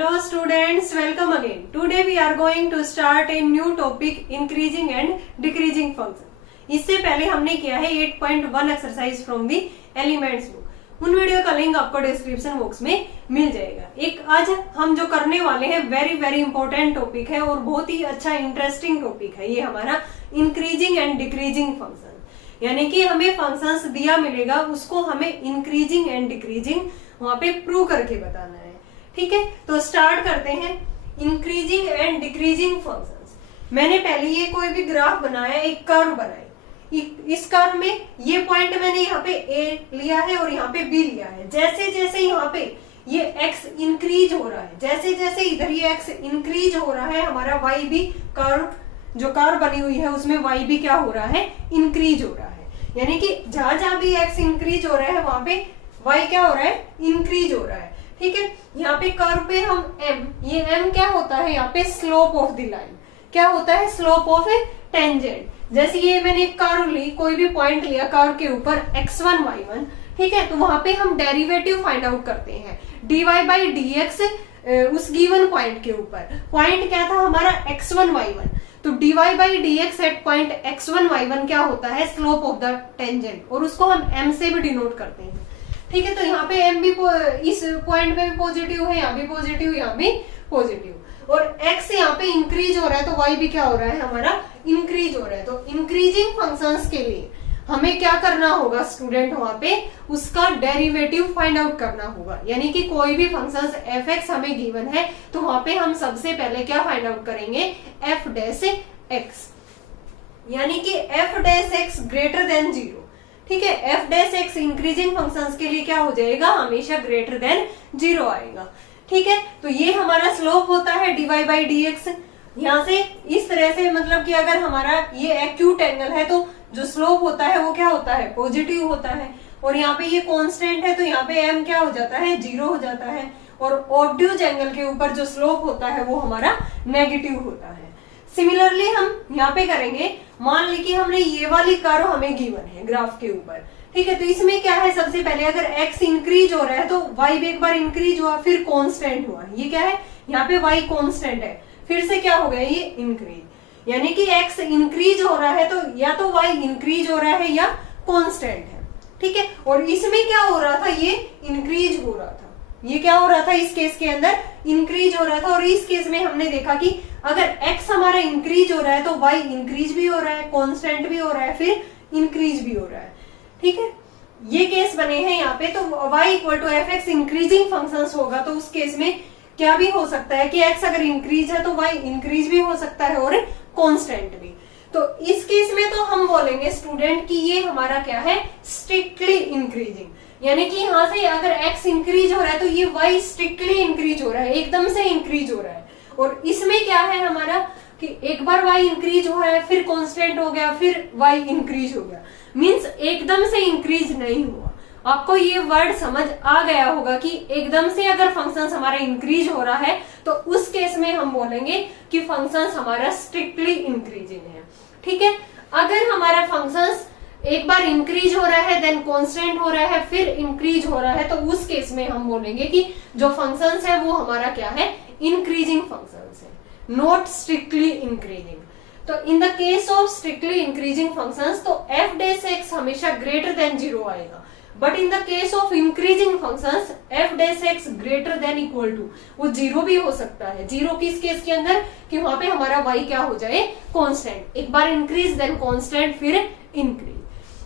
Hello students, welcome again. Today we are going to start a new topic increasing and decreasing function. इससे पहले हमने किया है 8.1 exercise from the elements book. उन video का link आपको डिस्क्रिप्शन बॉक्स में मिल जाएगा। एक आज हम जो करने वाले हैं वेरी इंपॉर्टेंट टॉपिक है और बहुत ही अच्छा इंटरेस्टिंग टॉपिक है ये हमारा इंक्रीजिंग एंड डिक्रीजिंग फंक्शन। यानी कि हमें फंक्शंस दिया मिलेगा, उसको हमें इंक्रीजिंग एंड डिक्रीजिंग वहां पे प्रूव करके बताना है। ठीक है, तो स्टार्ट करते हैं। Increasing and decreasing functions. मैंने पहले ये कोई भी ग्राफ बनाया, एक कर्व बनाई। इस कर्व में ये पॉइंट मैंने यहाँ पे A लिया है और यहाँ पे B लिया है। जैसे जैसे यहाँ पे ये x इंक्रीज हो रहा है, जैसे जैसे इधर ये x इंक्रीज हो रहा है, हमारा y भी कर्व जो कर्व बनी हुई है उसमें y भी क्या हो रहा है, इंक्रीज हो रहा है। यानी कि जहां जहां भी x इंक्रीज हो रहा है वहां पे y क्या हो रहा है, इंक्रीज हो रहा है। ठीक है, यहाँ पे कर्व पे हम m, ये m क्या होता है यहाँ पे, स्लोप ऑफ द लाइन। क्या होता है, स्लोप ऑफ ए टेंजेंट। जैसे ये मैंने कर्व ली, कोई भी पॉइंट लिया कर्व के ऊपर x1 y1, ठीक है, तो वहां पे हम डेरिवेटिव फाइंड आउट करते हैं dy बाई dx उस गिवन पॉइंट के ऊपर। पॉइंट क्या था हमारा x1 y1, तो dy by dx at point x1 y1 क्या होता है, स्लोप ऑफ द टेंजेंट, और उसको हम m से भी डिनोट करते हैं। ठीक है, तो यहाँ पे m भी इस पॉइंट पे भी पॉजिटिव है, यहाँ भी पॉजिटिव, यहाँ भी पॉजिटिव, और x यहाँ पे इंक्रीज हो रहा है तो y भी क्या हो रहा है, हमारा इंक्रीज हो रहा है। तो इंक्रीजिंग फंक्शंस के लिए हमें क्या करना होगा स्टूडेंट, वहां पे उसका डेरिवेटिव फाइंड आउट करना होगा। यानी कि कोई भी फंक्शंस f(x) हमें गिवन है तो वहां पे हम सबसे पहले क्या फाइंड आउट करेंगे, f(x), यानी कि f(x) ग्रेटर देन 0। ठीक है, f(x) इंक्रीजिंग फंक्शंस के लिए क्या हो जाएगा, हमेशा ग्रेटर देन 0 आएगा। ठीक है, तो ये हमारा स्लोप होता है dy बाई dx। यहाँ से इस तरह से, मतलब कि अगर हमारा ये एक्यूट एंगल है तो जो स्लोप होता है वो क्या होता है, पॉजिटिव होता है, और यहाँ पे ये कांस्टेंट है तो यहाँ पे m क्या हो जाता है, 0 हो जाता है, और ऑब्ट्यूज एंगल के ऊपर जो स्लोप होता है वो हमारा नेगेटिव होता है। सिमिलरली हम यहाँ पे करेंगे, मान ली कि हमने ये वाली कर्व हमें गिवन है ग्राफ के ऊपर। ठीक है, तो इसमें क्या है, सबसे पहले अगर x इंक्रीज हो रहा है तो y भी एक बार इंक्रीज हुआ, फिर कांस्टेंट हुआ। ये क्या है, यहाँ पे y कांस्टेंट है, फिर से क्या हो गया, ये इंक्रीज। यानी कि x इंक्रीज हो रहा है तो या तो y इंक्रीज हो रहा है या कांस्टेंट है। ठीक है, और इसमें क्या हो रहा था, ये इंक्रीज हो रहा था। ये क्या हो रहा था, इस केस के अंदर इंक्रीज हो रहा था, और इस केस में हमने देखा कि अगर x हमारा इंक्रीज हो रहा है तो y इंक्रीज भी हो रहा है, कांस्टेंट भी हो रहा है, फिर इंक्रीज भी हो रहा है। ठीक है, ये केस बने हैं यहाँ पे। तो y equal to f(x) increasing functions होगा तो उस केस में क्या भी हो सकता है कि x अगर इंक्रीज है तो y इंक्रीज भी हो सकता है और कांस्टेंट भी। तो इस केस में तो हम बोलेंगे स्टूडेंट कि ये हमारा क्या है, स्ट्रिक्टली इंक्रीजिंग। यानी कि यहाँ से अगर x इंक्रीज हो रहा है तो ये y स्ट्रिक्टली इंक्रीज हो रहा है, एकदम से इंक्रीज हो रहा है। और इसमें क्या है हमारा कि एक बार y इंक्रीज हुआ है, फिर कांस्टेंट हो गया, फिर y इंक्रीज हो गया, मींस एकदम से इंक्रीज नहीं हुआ। आपको ये वर्ड समझ आ गया होगा कि एकदम से अगर फंक्शंस हमारा इंक्रीज हो रहा है तो उस केस में हम बोलेंगे कि फंक्शंस हमारा स्ट्रिक्टली इंक्रीजिंग है। ठीक है, अगर हमारा फंक्शंस एक बार इंक्रीज हो रहा है, देन कांस्टेंट हो रहा है, फिर इंक्रीज हो रहा है, तो उस केस में हम बोलेंगे कि जो फंक्शंस है वो हमारा क्या है, इंक्रीजिंग फंक्शंस है, नॉट स्ट्रिक्टली इंक्रीजिंग। तो in the case of strictly increasing functions तो f(x) हमेशा ग्रेटर देन 0 आएगा, but in the case of increasing functions f(x) greater than equal to, वो 0 भी हो सकता है। 0 किस केस के अंदर, कि वहां पे हमारा y क्या हो जाए, कांस्टेंट। एक बार इंक्रीज देन कांस्टेंट फिर इंक्रीज।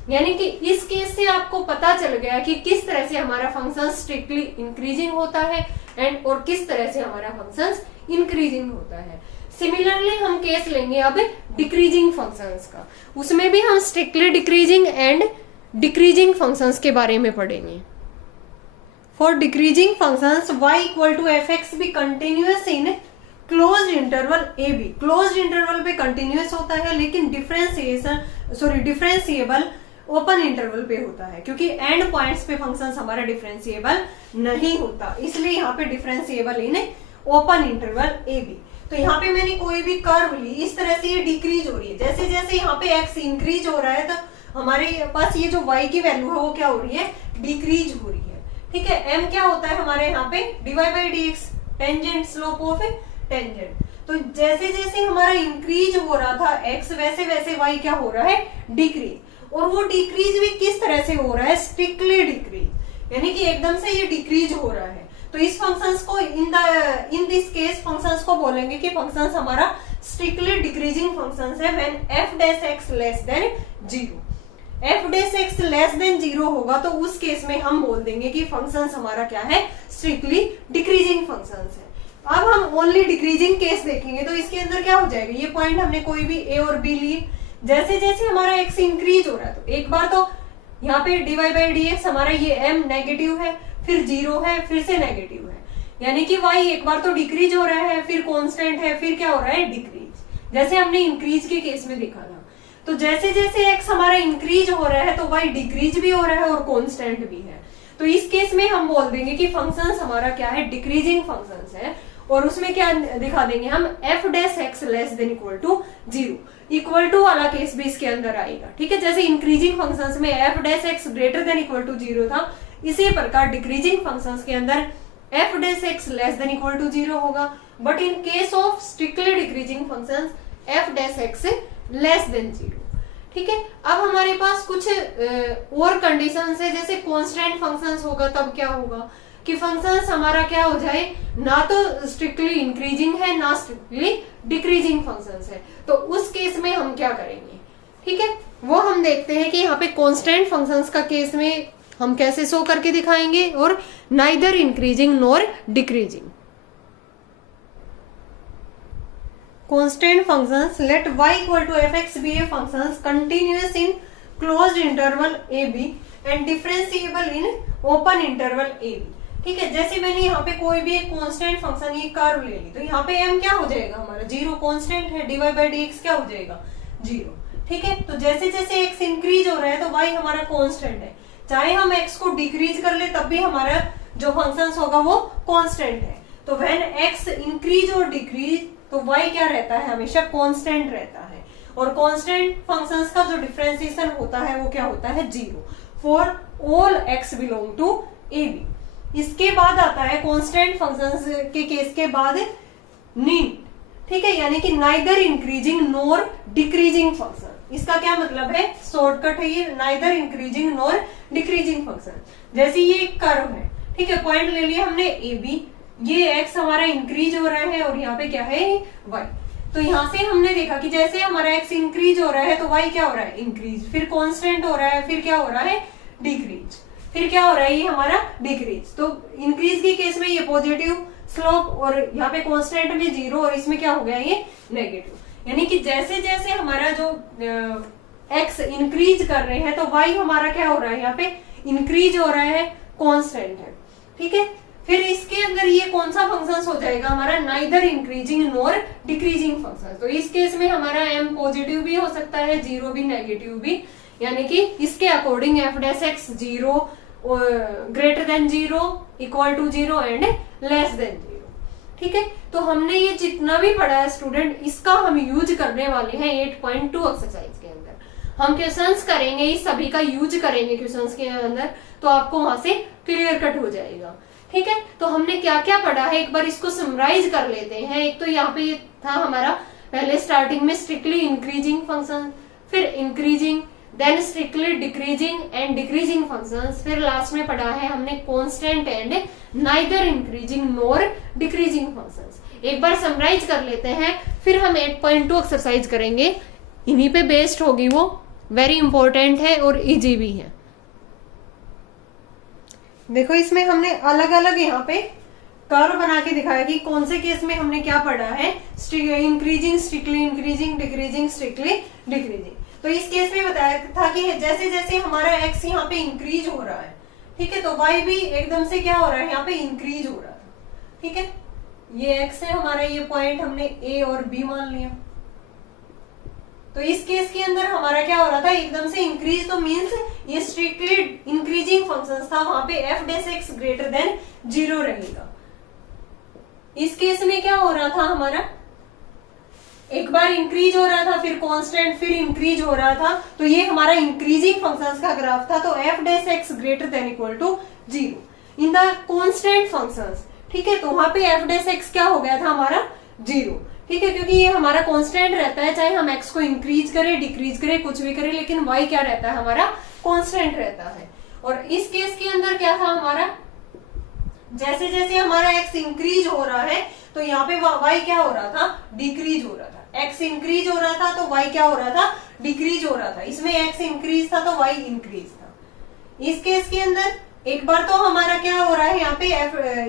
यानी कि इस केस से आपको पता चल गया कि किस तरह से हमारा फंक्शन स्ट्रिक्टली इंक्रीजिंग होता है एंड और किस तरह से हमारा फंक्शन इंक्रीजिंग होता है। सिमिलरली हम केस लेंगे अब डिक्रीजिंग फंक्शंस का, उसमें भी हम strictly decreasing and decreasing functions के बारे में पढ़ेंगे। For decreasing functions y equal to f(x) भी continuous in closed interval a b। Closed interval पे कंटिन्यूअस होता है, लेकिन डिफरेंशिएबल ओपन इंटरवल पे होता है, क्योंकि एंड पॉइंट्स पे फंक्शंस हमारा डिफरेंशिएबल नहीं होता, इसलिए यहाँ पे differentiable in open interval a b। तो यहाँ पे मैंने कोई भी कर्व ली, इस तरह से ये डिक्रीज हो रही है। जैसे जैसे यहाँ पे x इंक्रीज हो रहा है तो हमारे पास ये जो y की वैल्यू है वो क्या हो रही है, डिक्रीज हो रही है। ठीक है, m क्या होता है हमारे यहाँ पे, dy by dx, tangent, slope of tangent. तो जैसे जैसे हमारा इंक्रीज हो रहा था एक्स, वैसे वैसे वाई क्या हो रहा है, डिक्रीज। और वो डिक्रीज भी किस तरह से हो रहा है, स्ट्रिक्टली डिक्रीज, यानी कि एकदम से ये डिक्रीज हो रहा है। तो इस फंक्शंस को इन दिस केस फंक्शंस को बोलेंगे कि फंक्शंस हमारा स्ट्रिक्टली डिक्रीजिंग फंक्शंस है when f dash x less than 0। f dash x less than 0 होगा तो उस केस में हम बोल देंगे कि फंक्शंस हमारा क्या है, स्ट्रिक्टली डिक्रीजिंग फंक्शंस है। अब हम ओनली डिक्रीजिंग केस देखेंगे तो इसके अंदर क्या हो जाएगा, ये पॉइंट हमने कोई भी a और b लिए, जैसे जैसे हमारा x इंक्रीज हो रहा है तो एक बार तो यहाँ पे dy बाई dx हमारा ये m नेगेटिव है, फिर 0 है, फिर से नेगेटिव है, यानी कि y एक बार तो डिक्रीज हो रहा है, फिर कांस्टेंट है, फिर क्या हो रहा है, डिक्रीज, जैसे हमने इंक्रीज के केस में देखा था। तो जैसे जैसे x हमारा इंक्रीज हो रहा है तो y डिक्रीज भी हो रहा है और कांस्टेंट भी है। तो इस केस में हम बोल देंगे कि फंक्शंस हमारा क्या है, डिक्रीजिंग फंक्शंस है। और उसमें क्या दिखा देंगे हम, f dash x less than equal to 0, equal to वाला केस भी इसके अंदर आएगा। ठीक है, जैसे इंक्रीजिंग फंक्शंस में f dash x greater than equal to 0 था, इसी प्रकार डिक्रीजिंग फंक्शंस के अंदर f dash x less than equal to 0 होगा। But in case of strictly decreasing functions f dash x less than 0। ठीक है, अब हमारे पास कुछ और कंडीशंस है, जैसे कांस्टेंट फंक्शंस होगा तब क्या होगा कि फंक्शंस हमारा क्या हो जाए, ना तो स्ट्रिक्टली इंक्रीजिंग है ना स्ट्रिक्टली डिक्रीजिंग फंक्शंस है। तो उस केस में हम क्या करेंगे, ठीक है, वो हम देखते हैं कि यहाँ पे कांस्टेंट फंक्शंस का केस में हम कैसे शो करके दिखाएंगे, और neither increasing nor decreasing. Constant functions, let y equal to fx be a functions continuous in closed interval ab and differentiable in open interval ab। ठीक है, जैसे मैंने यहाँ पे कोई भी एक कांस्टेंट फंक्शन ये कर्व ले ली, तो यहाँ पे m क्या हो जाएगा हमारा, 0 कांस्टेंट है, dy बाई dx क्या हो जाएगा, 0। ठीक है, तो जैसे जैसे x इंक्रीज हो रहा है तो y हमारा कांस्टेंट है, चाहे हम x को डिक्रीज कर ले तब भी हमारा जो फंक्शंस होगा वो कांस्टेंट है। तो व्हेन x इंक्रीज और डिक्रीज तो y क्या रहता है, हमेशा कांस्टेंट रहता है। और कांस्टेंट फंक्शंस का जो डिफरेंशिएशन होता है वो क्या होता है, 0 for all x belong to ab। इसके बाद आता है कांस्टेंट फंक्शंस के केस के बाद नीट। ठीक है, यानी कि neither increasing nor decreasing function. इसका क्या मतलब है, शॉर्टकट है ये, neither increasing nor decreasing function. जैसे ये एक कर्व है, ठीक है, पॉइंट ले लिया हमने ए बी, ये x हमारा इंक्रीज हो रहा है और यहाँ पे क्या है y। तो यहाँ से हमने देखा कि जैसे हमारा x इंक्रीज हो रहा है तो y क्या हो रहा है, इंक्रीज, फिर कांस्टेंट हो रहा है, फिर क्या हो रहा है, डिक्रीज, फिर क्या हो रहा है, ये हमारा डिक्रीज। तो इंक्रीज के केस में ये पॉजिटिव स्लोप और यहाँ पे कांस्टेंट में 0 और इसमें क्या हो गया, ये नेगेटिव। यानी कि जैसे जैसे हमारा जो x इंक्रीज कर रहे हैं तो y हमारा क्या हो रहा है, यहाँ पे इंक्रीज हो रहा है, कांस्टेंट है। ठीक है, फिर इसके अंदर ये कौन सा फंक्शंस हो जाएगा हमारा, neither increasing nor decreasing function. तो इस केस में हमारा m पॉजिटिव भी हो सकता है, 0 भी, नेगेटिव भी, यानी कि इसके according f dash x 0 greater than 0, equal to 0 and less than 0। ठीक है, तो हमने ये जितना भी पढ़ा है स्टूडेंट, इसका हम यूज करने वाले हैं 8.2 एक्सरसाइज के अंदर। हम क्वेश्चंस करेंगे, इस सभी का यूज करेंगे क्वेश्चंस के अंदर, तो आपको वहां से क्लियर कट हो जाएगा। ठीक है, तो हमने क्या क्या पढ़ा है एक बार इसको समराइज कर लेते हैं। एक तो यहाँ पे था हमारा पहले स्टार्टिंग में स्ट्रिक्टली इंक्रीजिंग फंक्शन, फिर increasing, then strictly decreasing and decreasing functions, फिर लास्ट में पढ़ा है हमने constant and neither increasing nor decreasing functions. एक बार समराइज कर लेते हैं, फिर हम 8.2 एक्सरसाइज करेंगे, इन्हीं पे बेस्ड होगी वो, वेरी इंपॉर्टेंट है और इजी भी है। देखो इसमें हमने अलग अलग यहाँ पे कर्व बना के दिखाया कि कौन से केस में हमने क्या पढ़ा है, increasing, strictly increasing, decreasing, strictly decreasing. तो इस केस में बताया था कि जैसे जैसे हमारा x यहाँ पे इंक्रीज हो रहा है, ठीक है, तो y भी एकदम से क्या हो रहा है, यहाँ पे इंक्रीज हो रहा था। ठीक है, ये x है हमारा, ये पॉइंट हमने a और b मान लिया। तो इस केस के अंदर हमारा क्या हो रहा था, एकदम से इंक्रीज, तो मींस ये स्ट्रिक्टली इंक्रीजिंग फंक्शंस था, वहां पे f dash x greater than 0 रहेगा। इस केस में क्या हो रहा था हमारा, एक बार इंक्रीज हो रहा था, फिर कांस्टेंट, फिर इंक्रीज हो रहा था, तो ये हमारा इंक्रीजिंग फंक्शंस का ग्राफ था। तो f dash x greater than equal to 0 in the constant functions. ठीक है, तो वहां पे एफ डैश एक्स क्या हो गया था हमारा 0। ठीक है, क्योंकि ये हमारा कांस्टेंट रहता है, चाहे हम एक्स को इंक्रीज करें डिक्रीज करें कुछ भी करें, लेकिन वाई क्या रहता है हमारा कांस्टेंट रहता है। और इस केस के अंदर क्या था हमारा, जैसे जैसे हमारा एक्स इंक्रीज हो रहा है तो यहाँ पे वाई क्या हो रहा था, डिक्रीज हो रहा था। एक्स इंक्रीज हो रहा था तो वाई क्या हो रहा था, डिक्रीज हो रहा था। इसमें एक्स इंक्रीज था तो वाई इंक्रीज था। इस केस के अंदर एक बार तो हमारा क्या हो रहा है यहाँ पे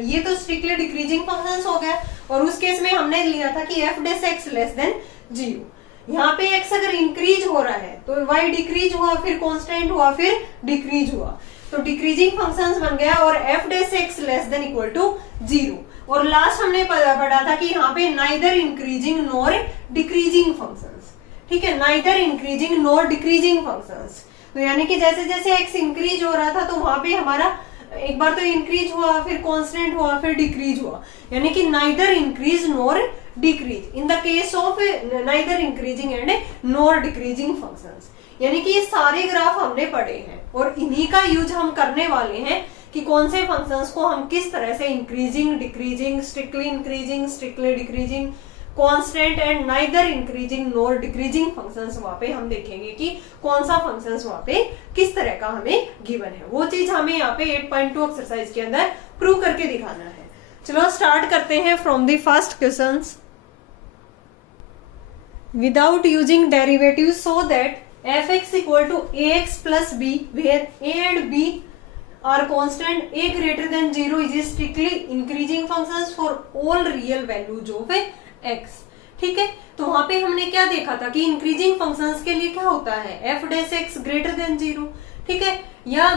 ये तो स्ट्रिक्टली डिक्रीजिंग फंक्शन हो गया, और उस केस में हमने लिया था कि f dash x less than 0। यहाँ पे एक्स अगर इंक्रीज हो रहा है तो वाई डिक्रीज हुआ, फिर कांस्टेंट हुआ, फिर डिक्रीज हुआ, तो डिक्रीजिंग फंक्शंस बन गया, और f dash x less than equal to 0। और लास्ट हमने पढ़ा था कि यहाँ पे neither increasing nor decreasing functions. ठीक है, neither increasing nor decreasing functions. तो यानी कि जैसे जैसे एक्स इंक्रीज हो रहा था तो वहां पे हमारा एक बार तो इंक्रीज हुआ, फिर कांस्टेंट हुआ, फिर डिक्रीज हुआ, यानी कि neither increase nor decrease in the case of neither increasing and nor decreasing functions. यानी कि ये सारे ग्राफ हमने पढ़े हैं और इन्हीं का यूज हम करने वाले हैं कि कौन से फंक्शंस को हम किस तरह से increasing decreasing, strictly decreasing, constant and neither increasing nor decreasing functions वहां पे हम देखेंगे कि कौन सा फंक्शंस वहां पे किस तरह का हमें गिवन है। वो चीज हमें यहाँ पे 8.2 एक्सरसाइज के अंदर प्रूव करके दिखाना है। चलो स्टार्ट करते हैं from the first questions. Without using derivative so that fx equal to ax plus b where a and b are constant, a greater than 0 is strictly increasing functions for all real values of x। ठीक है, तो वहां पे हमने क्या देखा था कि इंक्रीजिंग फंक्शंस के लिए क्या होता है, f dash x greater than 0। ठीक है, या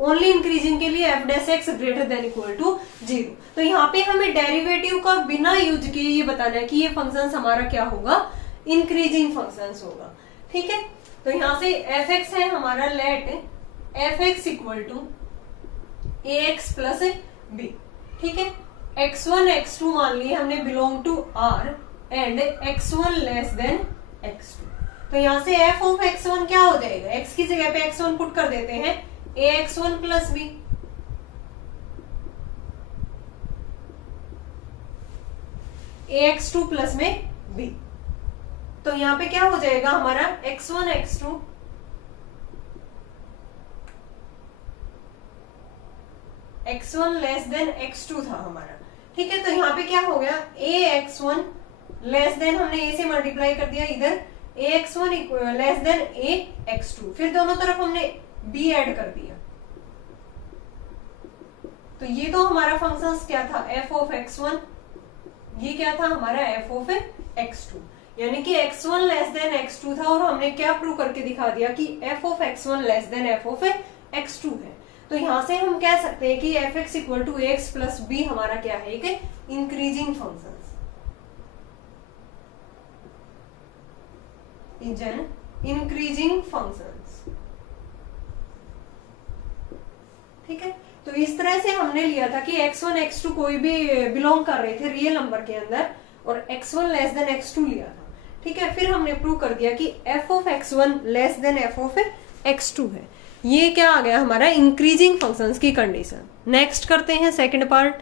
ओनली इंक्रीजिंग के लिए f dash x greater than equal to 0। तो यहाँ पे हमें डेरिवेटिव का बिना यूज किए ये बताना है कि ये फंक्शंस हमारा क्या होगा, इंक्रीजिंग फंक्शंस होगा। ठीक है, तो यहां से fx है हमारा, let fx equal to ax plus b। ठीक है, x1 x2 मान लिए हमने belong to r and x1 less than x2। तो यहां से f ऑफ x1 क्या हो जाएगा, x की जगह पे x1 पुट कर देते हैं, ax1 plus b। ax2 plus में b। तो यहाँ पे क्या हो जाएगा हमारा x1 x2 x1 less than x2 था हमारा। ठीक है, तो यहाँ पे क्या हो गया, ax1 लेस देन, हमने a से मल्टीप्लाई कर दिया इधर, ax1 लेस देन ax2, फिर दोनों तरफ हमने b ऐड कर दिया। तो ये तो हमारा फंक्शंस क्या था, f ऑफ x1, ये क्या था हमारा f ऑफ x2, यानी कि x1 लेस देन x2 था, और हमने क्या प्रूव करके दिखा दिया कि f of x1 less then f of x2 है। तो यहां से हम कह सकते हैं कि fx equal to ax plus b हमारा क्या है, एक increasing functions, is an increasing functions. ठीक है, तो इस तरह से हमने लिया था कि x1 x2 कोई भी बिलोंग कर रहे थे रियल नंबर के अंदर, और x1 लेस देन x2 लिया था। ठीक है, फिर हमने प्रूव कर दिया कि f of x1 less then f of x2 है। ये क्या आ गया हमारा, इंक्रीजिंग फंक्शंस की कंडीशन। नेक्स्ट करते हैं सेकंड पार्ट,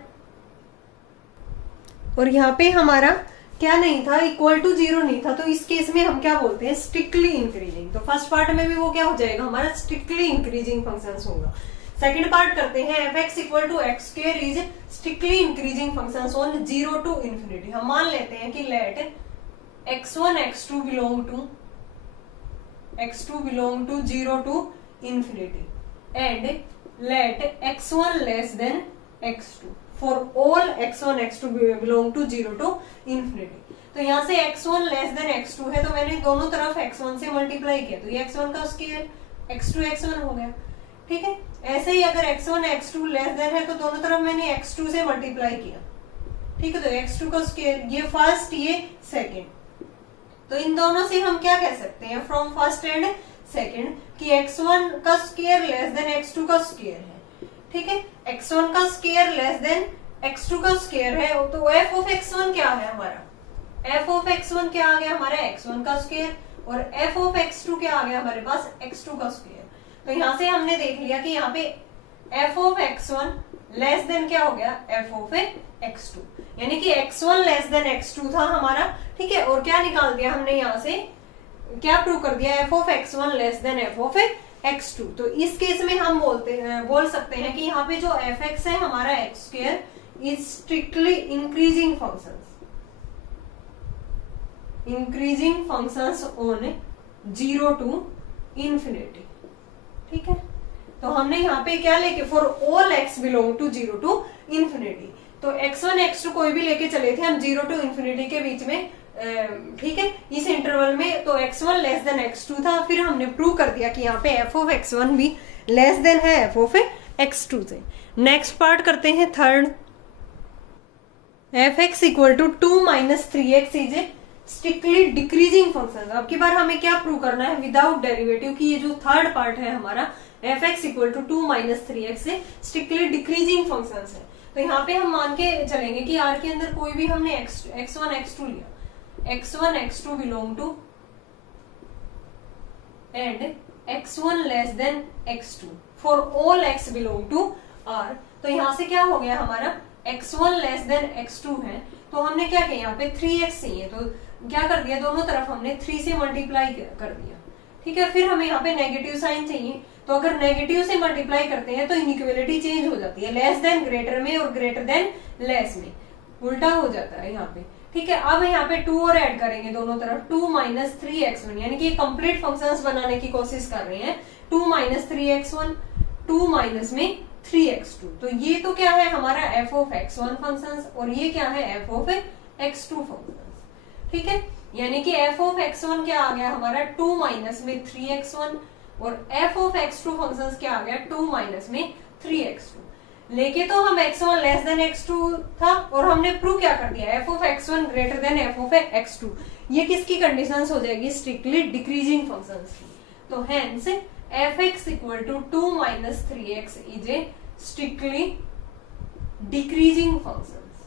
और यहाँ पे हमारा क्या नहीं था, इक्वल टू 0 नहीं था, तो इस केस में हम क्या बोलते हैं, स्ट्रिक्टली इंक्रीजिंग। तो फर्स्ट पार्ट में भी वो क्या हो जाएगा हमारा, स्ट्रिक्टली इंक्रीजिंग फंक्शंस होगा। सेकंड पार्ट करते हैं, fx equal to x square is strictly increasing functions on 0 to infinity. हम मान लेते हैं कि let x1 x2 belong to 0 to infinity and let x1 less than x2 for all x1 x2 belong to 0 to infinity. तो यहाँ से x1 less than x2 है, तो मैंने दोनों तरफ x1 से मल्टीप्लाई किया, तो ये x1 का स्क्वायर x2 x1 हो गया। ठीक है, ऐसे ही अगर x1 x2 लेस देन है तो दोनों तरफ मैंने x2 से मल्टीप्लाई किया। ठीक है, तो x2 का स्क्वायर, ये फर्स्ट ये सेकंड, तो इन दोनों से हम क्या कह सकते हैं, फ्रॉम फर्स्ट एंड सेकंड, कि x1 का स्क्वायर लेस देन x2 का स्क्वायर है। ठीक है, x1 का स्क्वायर लेस देन x2 का स्क्वायर है, तो f ऑफ x1 क्या है हमारा, f ऑफ x1 क्या आ गया हमारा, x1 का स्क्वायर, और f ऑफ x2 क्या आ गया हमारे पास, x2 का स्क्वायर। तो यहां से हमने देख लिया कि यहाँ पे f of x1 less then क्या हो गया एफ ऑफ x2, यानी कि x1 लेस देन x2 था हमारा, ठीक है। और क्या निकाल दिया हमने यहाँ से, क्या प्रूव कर दिया, F of x1 less then F of x2। तो इस केस में हम बोल सकते हैं कि यहाँ पे जो fx है हमारा x² is strictly increasing functions on 0 to infinity, ठीक है। तो हमने यहाँ पे क्या लेके, for all x belong to 0 to infinity, तो x1 x2 कोई भी लेके चले थे हम 0 to infinity के बीच में, ठीक है, इस इंटरवल में। तो x1 लेस देन x2 था, फिर हमने प्रूव कर दिया कि यहाँ पे f ऑफ x1 भी लेस देन है f ऑफ x2 से। नेक्स्ट पार्ट करते हैं third, fx equal to 2 - 3x is a strictly decreasing function. अब की बार हमें क्या प्रूव करना है, विदाउट डेरिवेटिव, की ये जो थर्ड पार्ट है हमारा fx इक्वल टू 2 - 3x से स्ट्रिक्टली डिक्रीजिंग फंक्शन है। तो यहाँ पे हम मान के चलेंगे कि R के अंदर कोई भी हमने x1 x2 लिया, x1 x2 belong to and x1 less than x2 for all x belong to R। तो यहाँ से क्या हो गया हमारा, x1 लेस देन x2 है, तो हमने क्या किया, यहाँ पे 3x चाहिए, तो क्या कर दिया, दोनों तरफ हमने 3 से मल्टीप्लाई कर दिया, ठीक है। फिर हमें यहाँ पे नेगेटिव साइन चाहिए, तो अगर नेगेटिव से मल्टीप्लाई करते हैं तो इनइक्वालिटी चेंज हो जाती है, लेस देन ग्रेटर में और ग्रेटर देन लेस में, उल्टा हो जाता है यहाँ पे, ठीक है। अब यहाँ पे 2 और ऐड करेंगे दोनों तरफ, 2 - 3x1, यानी कि कंप्लीट फंक्शंस बनाने की कोशिश कर रहे हैं। 2 - 3x1, 2 माइनस में 3x2, तो ये तो क्या है हमारा f ऑफ x1 फंक्शंस, और ये क्या है f ऑफ x2 फंक्शंस, ठीक है। यानी कि f ऑफ x1 क्या आ गया हमारा 2 माइनस में 3x1, और f ऑफ x2 फंक्शंस क्या आ गया 2 माइनस में 3x2। लेके तो हम x1 लेस देन x2 था, और हमने प्रूव क्या कर दिया, f of x1 greater than f of x2। ये किसकी कंडीशंस हो जाएगी, स्ट्रिक्टली डिक्रीजिंग फंक्शंस की। तो hence fx equal to 2 - 3x is a strictly decreasing functions,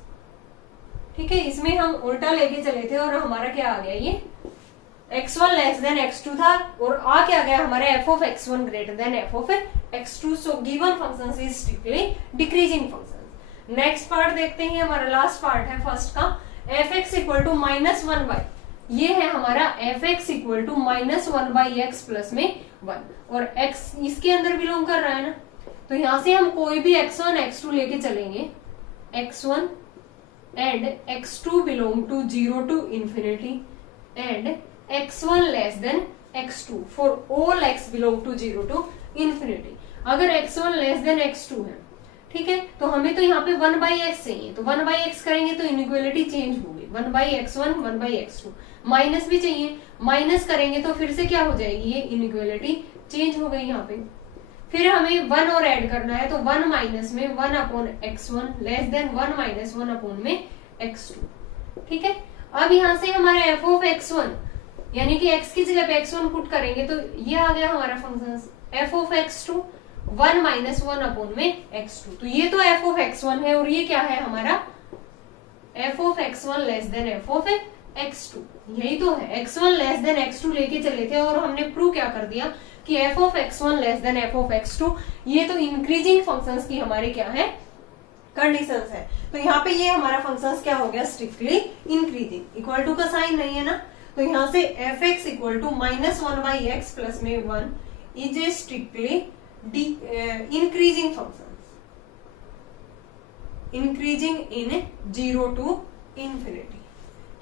ठीक है। इसमें हम उल्टा लेके चले थे और हमारा क्या आ गया, ये x1 लेस देन x2 था, और आ क्या गया हमारे f of x1 greater than f of x2। So given functions is strictly decreasing functions. Next part देखते हैं, हमारा लास्ट पार्ट है फर्स्ट का, fx इक्वल टू -1/, ये है हमारा fx equal to -1/x plus में 1, और x इसके अंदर बिलोंग कर रहा है ना, तो यहां से हम कोई भी x1 x2 लेके चलेंगे, x1 and x2 belong to 0 to infinity and x1 less than x2 for all x belong to 0 to infinity। अगर x1 लेस देन x2 है, ठीक है, तो हमें तो यहाँ पे 1/x चाहिए, तो 1/x करेंगे तो इनइक्वालिटी चेंज होगी, 1/x1 1/x2। माइनस भी चाहिए, माइनस करेंगे तो फिर से क्या हो जाएगी, ये इनइक्वालिटी चेंज हो गई यहाँ पे। फिर हमें 1 और ऐड करना है, तो 1 माइनस में 1/x1 लेस देन 1 - 1 में x2, ठीक है। अब यहाँ से हमारा f ऑफ x1, यानी कि x की जगह पे x1 पुट करेंगे, तो ये आ गया हमारा फंक्शन f ऑफ x2 1 - 1 में x2। तो ये तो f ऑफ x1 है, और ये क्या है हमारा f of x1 less then f of x2, यही तो है। x1 लेस देन x2 लेके चले थे, और हमने प्रूव क्या कर दिया कि f of x1 less then f of x2, ये तो इंक्रीजिंग फंक्शंस की हमारे क्या है, कंडीशंस है। तो यहाँ पे ये हमारा फंक्शंस क्या हो गया, स्ट्रिक्टली इंक्रीजिंग। इक्वल टू का साइन नहीं है ना, तो यहाँ से fx equal to -1/x plus में 1 is a strictly increasing functions, increasing in 0 to infinity,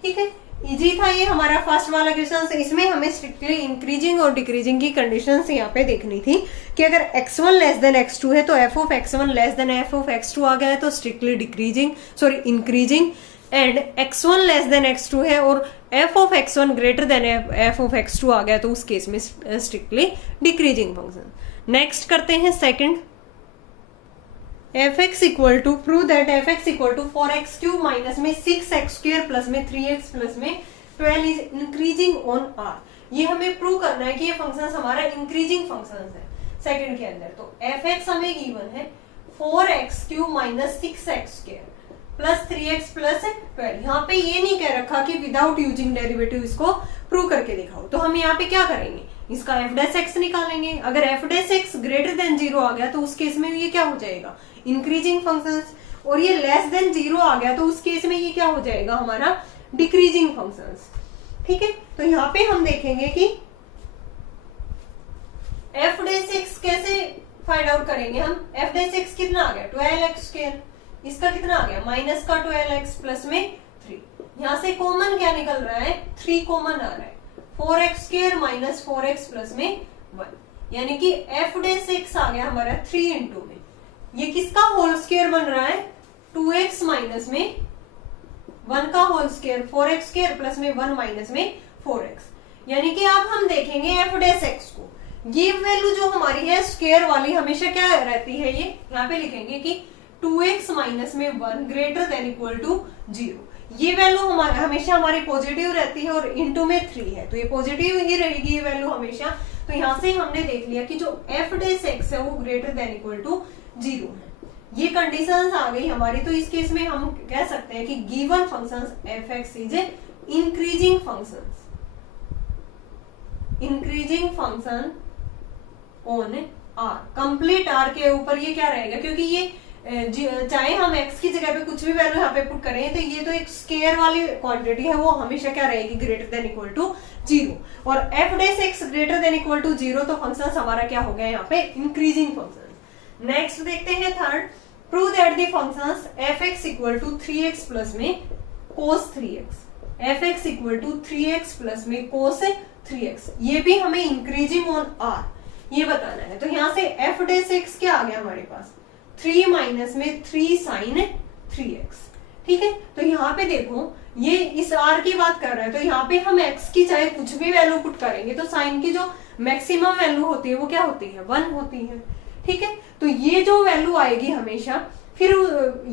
ठीक है। इजी था ये हमारा फर्स्ट वाला क्वेश्चन। इसमें हमें स्ट्रिक्टली इंक्रीजिंग और डिक्रीजिंग की कंडीशंस यहाँ पे देखनी थी कि अगर x1 लेस देन x2 है तो f of x1 less then f of x2 आ गया है तो strictly increasing, and x1 less than x2 है और f of x1 greater than f of x2 आ गया तो उस केस में स्ट्रिक्टली डिक्रीजिंग फंक्शन। नेक्स्ट करते हैं second, fx equal to prove that fx equal to 4x³ minus में 6x² plus में 3x प्लस में 12 इज इंक्रीजिंग ऑन r। ये हमें प्रूव करना है कि ये फंक्शन हमारा इंक्रीजिंग फंक्शन है सेकंड के अंदर। तो fx हमें गिवन है 4x³ minus 6x² plus 3x plus 12। यहाँ पे ये नहीं कह रखा कि विदाउट यूजिंग डेरिवेटिव इसको प्रूव करके दिखाओ, तो हम यहाँ पे क्या करेंगे, इसका f' x निकालेंगे। अगर f' x ग्रेटर देन 0 आ गया तो उस केस में ये क्या हो जाएगा, इंक्रीजिंग फंक्शंस, और ये लेस देन 0 आ गया तो उस केस में ये क्या हो जाएगा हमारा डिक्रीजिंग फंक्शंस। ठीक है, तो यहाँ पे हम देखेंगे कि एफ डे 6 कैसे फाइंड आउट करेंगे हम। एफ डे 6 कितना आ गया 12x², इसका कितना आ गया माइनस का 12x प्लस में 3, यहां से कॉमन क्या निकल रहा है 3 कॉमन आ रहा है, 4x² माइनस 4x प्लस में 1, यानी कि एफ डे 6 आ गया हमारा 3 इंटू में, ये किसका होल स्क्वायर बन रहा है 2x माइनस में 1 का होल स्क्वायर 4x² प्लस में 1 माइनस में 4x, यानी कि अब हम देखेंगे एफ डे 6 को, ये वैल्यू जो हमारी है स्क्वायर वाली हमेशा क्या रहती है, ये यहाँ पे लिखेंगे कि 2x माइनस में 1 ग्रेटर देन इक्वल टू 0, ये वैल्यू हमारा हमेशा हमारी पॉजिटिव रहती है और इंटू में 3 है तो ये पॉजिटिव ही रहेगी ये वैल्यू हमेशा। तो यहाँ से हमने देख लिया कि जो एफ डे 6 है वो ग्रेटर देन इक्वल टू 0 है, ये कंडीशंस आ गई हमारी। तो इस केस में हम कह सकते हैं कि given functions f x is a increasing functions, increasing function on R, complete R के ऊपर ये क्या रहेगा, क्योंकि ये चाहे हम x की जगह पे कुछ भी वैल्यू यहाँ पे पुट करें तो ये तो एक स्केयर वाली क्वांटिटी है, वो हमेशा क्या रहेगी ग्रेटर देन इक्वल टू 0, और एफ डे 6 ग्रेटर देन इक्वल टू 0 तो फंक्शन हमारा क्या हो गया यहाँ पे इंक्रीजिंग फंक्शन। नेक्स्ट देखते हैं third, prove that the functions f x equal to 3x plus में cos 3x, f x equal to 3x plus में कोस 3x, ये भी हमें इंक्रीजिंग ऑन आर ये बताना है। तो यहाँ से एफ डे 6 क्या आ गया हमारे पास 3 माइनस में 3 साइन 3x, ठीक है। तो यहाँ पे देखो ये इस r की बात कर रहा है, तो यहाँ पे हम x की चाहे कुछ भी वैल्यू पुट करेंगे तो साइन की जो मैक्सिमम वैल्यू होती है वो क्या होती है 1 होती है, ठीक है। तो ये जो वैल्यू आएगी हमेशा, फिर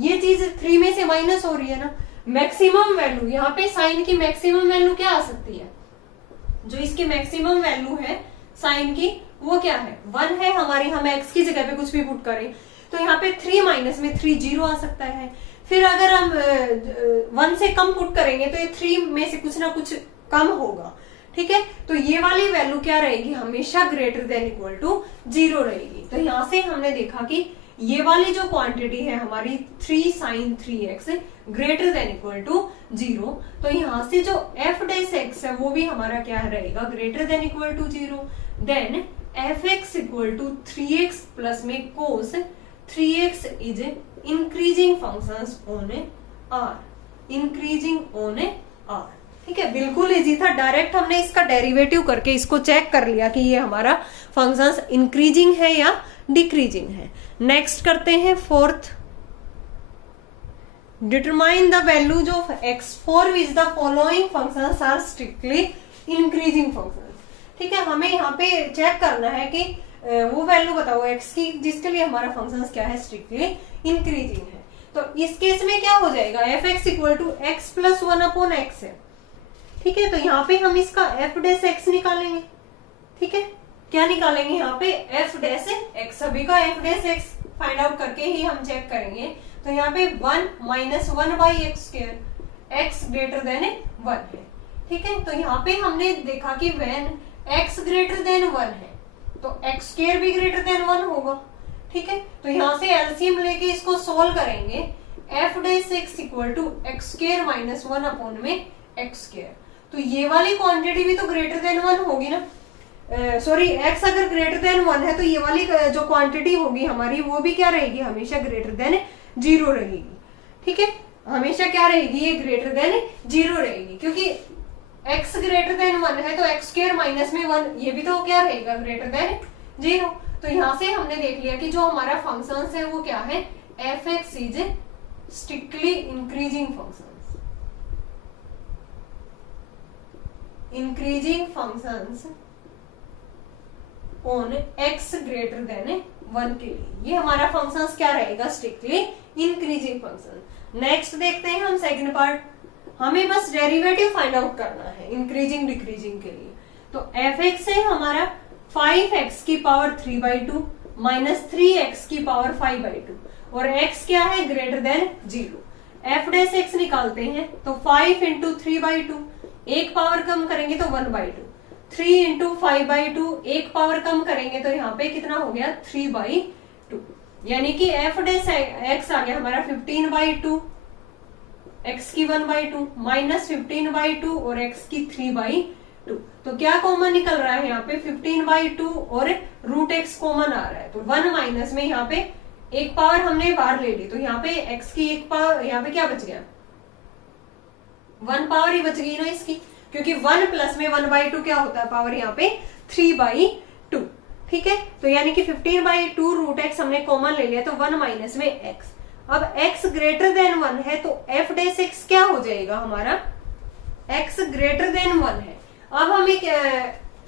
ये चीज 3 में से माइनस हो रही है ना, मैक्सिमम वैल्यू यहाँ पे साइन की मैक्सिमम वैल्यू क्या आ सकती है, जो इसकी मैक्सिमम वैल्यू है साइन की वो क्या है 1 है हमारी, हम x की जगह पे कुछ भी पुट करें तो यहाँ पे 3 माइनस में 3 0 आ सकता है। फिर अगर हम 1 से कम पुट करेंगे तो ये 3 में से कुछ ना कुछ कम होगा, ठीक है। तो ये वाली वैल्यू क्या रहेगी हमेशा ग्रेटर देन इक्वल टू 0 रहेगी। तो यहाँ से हमने देखा कि ये वाली जो क्वांटिटी है हमारी 3 sine 3x greater than equal to 0, तो यहाँ से जो एफ डे x है वो भी हमारा क्या रहेगा greater than equal to 0। Then f x equal to 3x plus में cos 3x is increasing functions on R, increasing on R, ठीक है। बिल्कुल इजी था, डायरेक्ट हमने इसका डेरिवेटिव करके इसको चेक कर लिया कि ये हमारा फंक्शंस इंक्रीजिंग है या डिक्रीजिंग है। नेक्स्ट करते हैं fourth, determine the values of x for which the following functions are strictly increasing functions, ठीक है। हमें यहाँ पे चेक करना है कि वो वैल्यू बताओ x की जिसके लिए हमारा फंक्शंस क्या है स्ट्रिक्टली इंक्रीजिंग है। तो इस केस में क्या हो जाएगा f x equal to x plus 1 upon x है, ठीक है। तो यहाँ पे हम इसका एफ डैश एक्स निकालेंगे, ठीक है। क्या निकालेंगे यहाँ पे एफ डैश एक्स, सभी का F dash x find out करके ही हम चेक करेंगे। तो यहाँ पे 1 minus 1 by x square, x greater then 1 है, ठीक है। तो यहाँ पे हमने देखा कि व्हेन एक्स ग्रेटर देन 1 है तो एक्स स्क्वायर भी ग्रेटर देन 1 होगा, ठीक है। तो यहाँ से एलसीएम लेके इसको सोल्व करेंगे, f dash x equal to x square minus 1 upon में एक्स स्क्वायर। तो ये वाली क्वांटिटी भी तो ग्रेटर देन 1 होगी ना, सॉरी x अगर ग्रेटर देन 1 है तो ये वाली जो क्वांटिटी होगी हमारी वो भी क्या रहेगी हमेशा ग्रेटर देन 0 रहेगी, ठीक है। हमेशा क्या रहेगी ये ग्रेटर देन 0 रहेगी, क्योंकि x ग्रेटर देन 1 है तो एक्स स्क्वायर माइनस में 1 ये भी तो क्या रहेगा ग्रेटर देन 0। तो यहाँ से हमने देख लिया कि जो हमारा फंक्शंस है वो क्या है F x is strictly increasing functions, increasing functions on x greater then 1 के लिए ये हमारा फंक्शंस क्या रहेगा स्ट्रिक्टली इंक्रीजिंग फंक्शन। नेक्स्ट देखते हैं हम सेकंड पार्ट, हमें बस डेरिवेटिव फाइंड आउट करना है इंक्रीजिंग डिक्रीजिंग के लिए। तो एफ एक्स है हमारा 5x की पावर 3/2 माइनस 3x की पावर 5/2 और x क्या है greater than 0। F dash x निकालते हैं तो 5 इंटू 3/2, एक पावर कम करेंगे तो 1/2, 3 इंटू 5/2 एक पावर कम करेंगे तो यहाँ पे कितना हो गया 3/2। यानी कि एफ डैश एक्स आ गया हमारा 15/2, एक्स की 1/2 माइनस 15/2 और एक्स की 3/2। तो क्या कॉमन निकल रहा है यहाँ पे 15/2 और रूट एक्स कॉमन आ रहा है। तो 1 माइनस में यहाँ पे एक पावर हमने बाहर ले ली, तो यहाँ पे एक्स की एक पावर, यहाँ पे क्या बच गया 1 पावर ही बच गई ना इसकी, क्योंकि 1 प्लस में 1/2 क्या होता है पावर यहाँ पे 3/2। ठीक है, तो यानी कि 15/2 रूट एक्स हमने कॉमन ले लिया, तो 1 माइनस में एक्स। अब x ग्रेटर देन 1 है तो f डैश x क्या हो जाएगा हमारा, x ग्रेटर देन 1 है। अब हम एक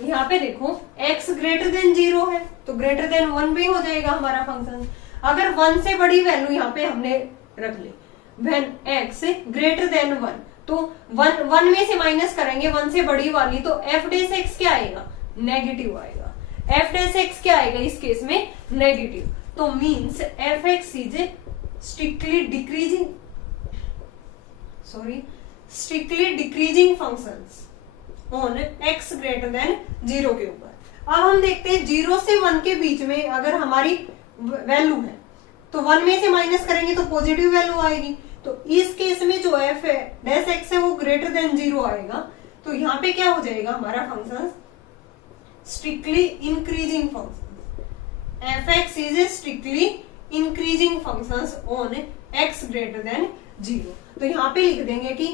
यहाँ पे देखो x ग्रेटर देन 0 है तो ग्रेटर देन 1 भी हो जाएगा हमारा फंक्शन। अगर 1 से बड़ी वैल्यू यहाँ पे हमने रख ली, व्हेन x ग्रेटर देन 1, तो 1 में से माइनस करेंगे 1 से बड़ी वाली, तो f डैश x क्या आएगा, नेगेटिव आएगा। f डैश x क्या आएगा इस केस में, नेगेटिव। तो means F x is strictly decreasing functions on x greater than 0 के ऊपर। अब हम देखते हैं 0 से 1 के बीच में अगर हमारी वैल्यू है तो 1 में से माइनस करेंगे तो पॉजिटिव वैल्यू आएगी। तो इस केस में जो एफ डैश एक्स है वो ग्रेटर देन 0 आएगा, तो यहाँ पे क्या हो जाएगा हमारा function strictly increasing function. F x is strictly increasing functions on x greater than 0। तो यहाँ पे लिख देंगे कि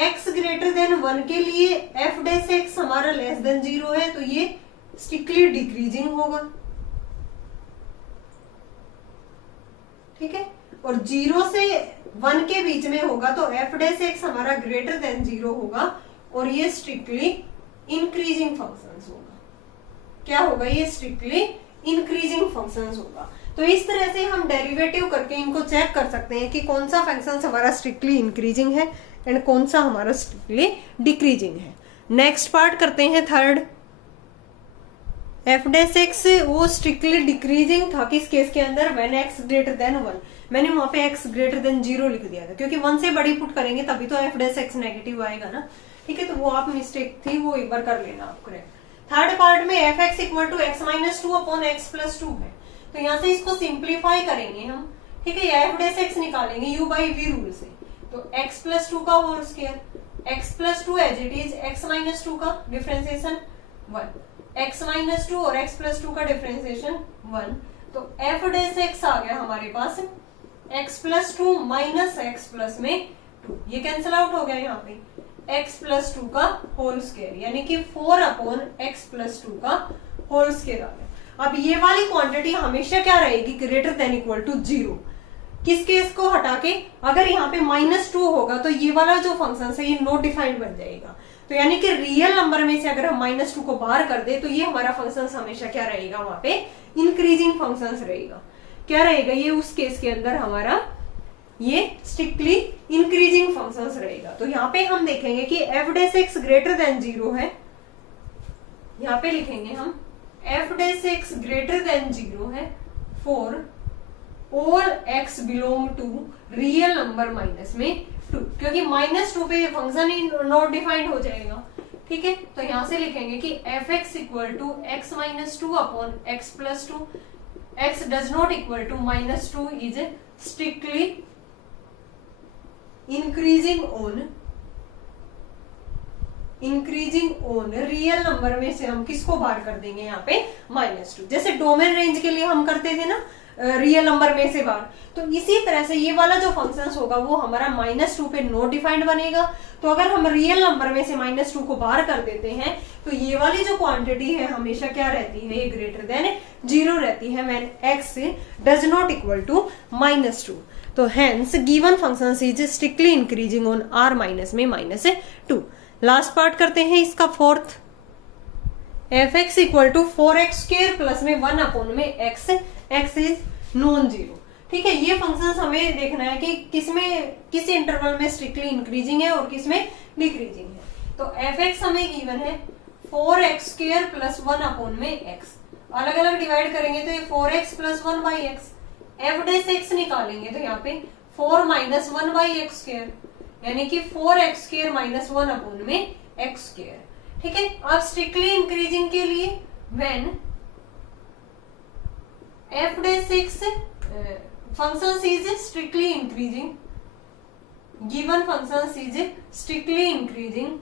x ग्रेटर देन 1 के लिए f डैश x हमारा लेस देन 0 है, तो ये स्ट्रिक्टली डिक्रीजिंग होगा। ठीक है, और 0 से 1 के बीच में होगा तो f डैश x हमारा ग्रेटर देन 0 होगा और ये स्ट्रिक्टली इंक्रीजिंग फंक्शंस होगा। क्या होगा, ये स्ट्रिक्टली इंक्रीजिंग फंक्शंस होगा। तो इस तरह से हम डेरिवेटिव करके इनको चेक कर सकते हैं कि कौन सा फंक्शन हमारा स्ट्रिक्टली इंक्रीजिंग है एंड कौन सा हमारा स्ट्रिक्टली डिक्रीजिंग है। नेक्स्ट पार्ट करते हैं थर्ड। एफ डैश एक्स वो स्ट्रिक्टली डिक्रीजिंग था किस केस के अंदर, व्हेन एक्स ग्रेटर देन 1। मैंने वहां पे एक्स ग्रेटर देन 0 लिख दिया था क्योंकि 1 से बड़ी पुट करेंगे तभी तो एफ डैश एक्स नेगेटिव आएगा ना। ठीक है, तो वो आप मिस्टेक थी, वो एक बार कर लेना आप करेक्ट। थर्ड पार्ट में f x equal to x minus 2 upon x plus 2 है, तो यहाँ से इसको सिंप्लीफाई करेंगे हम। ठीक है, एफ डैश एक्स निकालेंगे u बाई वी रूल से, तो x प्लस 2 का whole square, x plus 2 as it is x minus 2 का डिफरेंशिएशन 1, x माइनस 2 और x प्लस 2 का डिफरेंशिएशन 1, तो एफ डैश एक्स आ गया हमारे पास x plus 2 minus x plus में 2, ये कैंसिल आउट हो गया यहाँ पे, x प्लस 2 का होल स्क्वायर यानी कि 4 अपॉन x प्लस 2 का होल स्क्वायर आ गया। अब ये वाली क्वांटिटी हमेशा क्या रहेगी, ग्रेटर देन इक्वल टू 0। किस केस को हटा के, अगर यहाँ पे -2 होगा तो ये वाला जो फंक्शन है ये नॉट डिफाइंड बन जाएगा। तो यानी कि रियल नंबर में से अगर हम -2 को बाहर कर दे तो ये हमारा फंक्शन हमेशा क्या रहेगा, वहां पे इंक्रीजिंग फंक्शन रहेगा। क्या रहेगा ये उस केस के अंदर हमारा ये स्ट्रिक्टली इंक्रीजिंग फंक्शन रहेगा। तो यहाँ पे हम देखेंगे कि f dash x greater than 0 है, यहाँ पे लिखेंगे हम f dash x greater than 0 है for all x belong to real number minus में 2, क्योंकि -2 पे फंक्शन ही नॉट डिफाइंड हो जाएगा। ठीक है, तो यहां से लिखेंगे कि f x equal to x minus 2 upon x plus 2, x does not equal to -2 is strictly increasing on real number में से हम किसको बाहर कर देंगे यहाँ पे -2, जैसे डोमेन रेंज के लिए हम करते थे ना रियल नंबर में से बाहर। तो इसी तरह से ये वाला जो फंक्शन होगा वो हमारा -2 पे नॉट डिफाइंड बनेगा। तो अगर हम रियल नंबर में से -2 को बाहर कर देते हैं तो ये वाली जो क्वांटिटी है हमेशा क्या रहती है, ये ग्रेटर देन 0 रहती है when x does not equal to -2। तो hence given function is strictly increasing on r minus में -2। लास्ट पार्ट करते हैं इसका fourth. F x equal to 4x square plus में 1 अपॉन में x, x is non zero. ठीक है, ये फंक्शन हमें देखना है कि किस इंटरवल में स्ट्रिक्टली इंक्रीजिंग है और किस में डिक्रीजिंग है। तो एफ एक्स हमें गिवन है 4x स्क्वायर प्लस 1 अपॉन में x, अलग अलग डिवाइड करेंगे तो ये 4x plus 1 by x. F dash x निकालेंगे तो यहाँ पे 4 माइनस 1 बाई एक्स स्क्वायर यानी कि 4x स्क्वायर माइनस 1 अपॉन में x स्क्वायर। ठीक है, अब स्ट्रिक्टली इंक्रीजिंग के लिए when f dash x functions is strictly increasing, given functions is strictly increasing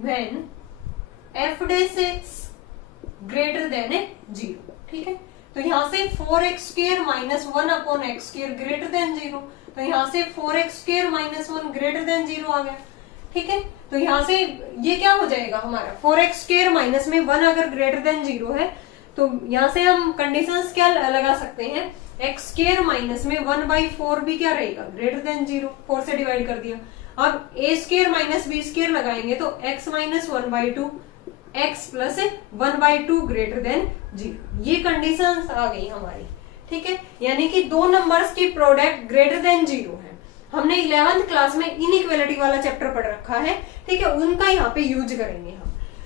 when f dash x greater than 0। ठीक है, तो यहाँ से 4x square minus 1 upon x square greater than 0, तो यहाँ से 4x square minus 1 greater than 0 आ गया। ठीक है, तो यहाँ से ये क्या हो जाएगा हमारा 4x स्क्वायर माइनस में 1 अगर ग्रेटर देन 0 है तो यहाँ से हम कंडीशंस क्या लगा सकते हैं, एक्स स्क्वायर माइनस में 1/4 भी क्या रहेगा ग्रेटर देन 0, 4 से डिवाइड कर दिया। अब ए स्क्वायर माइनस बी स्क्वायर लगाएंगे तो x minus 1/2 x plus 1/2 greater than 0, ये कंडीशंस आ गई हमारी। ठीक है, यानी कि दो नंबर्स की प्रोडक्ट ग्रेटर देन 0 है। हमने 11th क्लास में इनइक्वालिटी वाला चैप्टर पढ़ रखा है। ठीक है, उनका यहाँ पे यूज करेंगे हम।